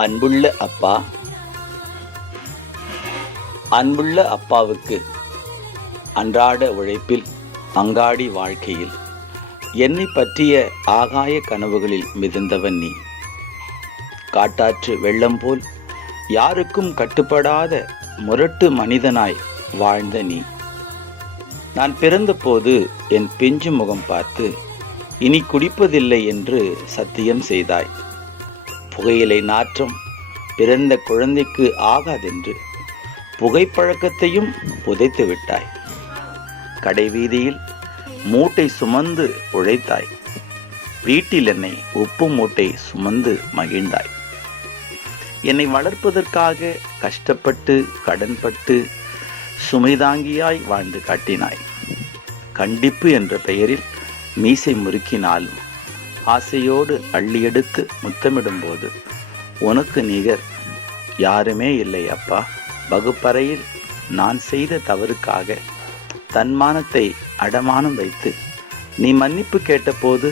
அன்புள்ள அப்பா, அன்புள்ள அப்பாவுக்கு அன்றாட உழைப்பில் அங்காடி வாழ்க்கையில் என்னை பற்றிய ஆகாய கனவுகளில் மிதந்தவன் நீ. காட்டாற்று வெள்ளம் போல் யாருக்கும் கட்டுப்படாத முரட்டு மனிதனாய் வாழ்ந்த நீ. நான் பிறந்தபோது என் பிஞ்சு முகம் பார்த்து இனி குடிப்பதில்லை என்று சத்தியம் செய்தாய். புகையிலை நாற்றம் பிறந்த குழந்தைக்கு ஆகாதென்று புகைப்பழக்கத்தையும் புதைத்து விட்டாய். கடைவீதியில் மூட்டை சுமந்து உழைத்தாய். வீட்டில் என்னை உப்பு மூட்டை சுமந்து மகிழ்ந்தாய். என்னை வளர்ப்பதற்காக கஷ்டப்பட்டு கடன்பட்டு சுமைதாங்கியாய் வாழ்ந்து காட்டினாய். கண்டிப்பு என்ற பெயரில் மீசை முறுக்கினாலும் ஆசையோடு அள்ளியெடுத்து முத்தமிடும்போது உனக்கு நிகர் யாருமே இல்லை அப்பா. வகுப்பறையில் நான் செய்த தவறுக்காக தன்மானத்தை அடமானம் வைத்து நீ மன்னிப்பு கேட்டபோது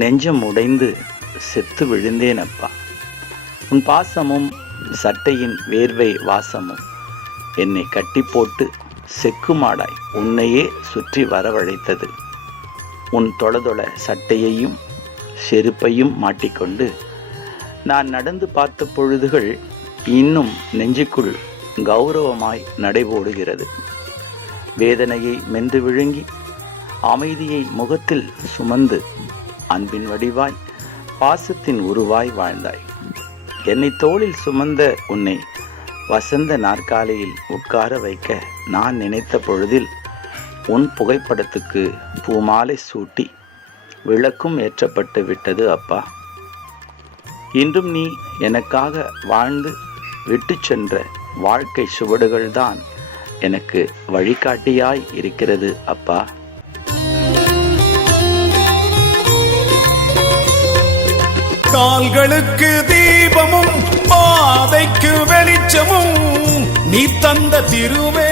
நெஞ்சம் உடைந்து செத்து விழுந்தேன் அப்பா. உன் பாசமும் சட்டையின் வேர்வை வாசமும் என்னை கட்டி போட்டு செக்குமாடாய் உன்னையே சுற்றி வரவழைத்தது. உன் தொளதொள சட்டையையும் செருப்பையும் மாட்டிக்கொண்டு நான் நடந்து பார்த்த பொழுதுகள் இன்னும் நெஞ்சுக்குள் கௌரவமாய் நடைபோடுகிறது. வேதனையை மென்று விழுங்கி அமைதியை முகத்தில் சுமந்து அன்பின் வடிவாய் பாசத்தின் உருவாய் வாழ்ந்தாய். என்னை தோளில் சுமந்த உன்னை வசந்த நாற்காலியில் உட்கார வைக்க நான் நினைத்த பொழுதில் உன் புகைப்படத்துக்கு பூமாலை சூட்டி விளக்கும் ஏற்றப்பட்டு விட்டது அப்பா. இன்றும் நீ எனக்காக வாழ்ந்து விட்டு சென்ற வாழ்க்கை சுவடுகள்தான் எனக்கு வழிகாட்டியாய் இருக்கிறது அப்பா. கால்களுக்கு தீபமும் பாதைக்கு வெளிச்சமும் நீ தந்த திருவே